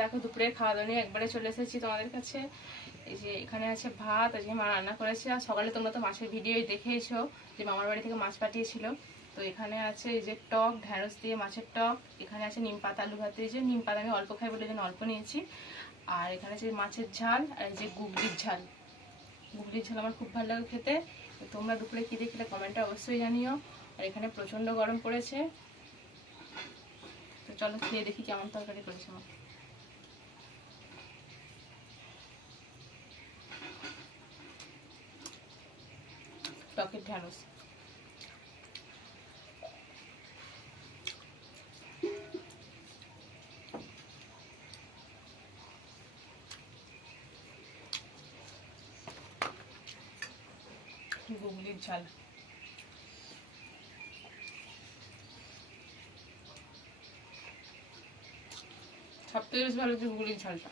দেখো দুপুরে খাওয়া দাওয়া নিয়ে একবারে চলে এসেছি তোমাদের কাছে। এই যে এখানে আছে ভাত, আজকে মা রান্না করেছে। আর সকালে তোমরা তো মাছের ভিডিওই দেখেইছো যে মামার বাড়ি থেকে মাছ পাঠিয়েছিল। তো এখানে আছে এই যে টক, ঢ্যাঁড়স দিয়ে মাছের টক। এখানে আছে নিম পাতা আলু ভাতে, এই যে নিম পাতা আমি অল্প খাই বলে জন্য অল্প নিয়েছি। আর এখানে আছে মাছের ঝাল, আর এই যে গুগলির ঝাল। গুগলির ঝাল আমার খুব ভালো লাগে খেতে। তো তোমরা দুপুরে কী দেখলে কমেন্টে অবশ্যই জানিও। আর এখানে প্রচণ্ড গরম পড়েছে। তো চলো খেয়ে দেখি কেমন তরকারি করেছে মা। টকের ঢ্যাঁড়স, গুগলির ঝাল। সব থেকে বেশি ভালো হচ্ছে গুগলির ঝালটা।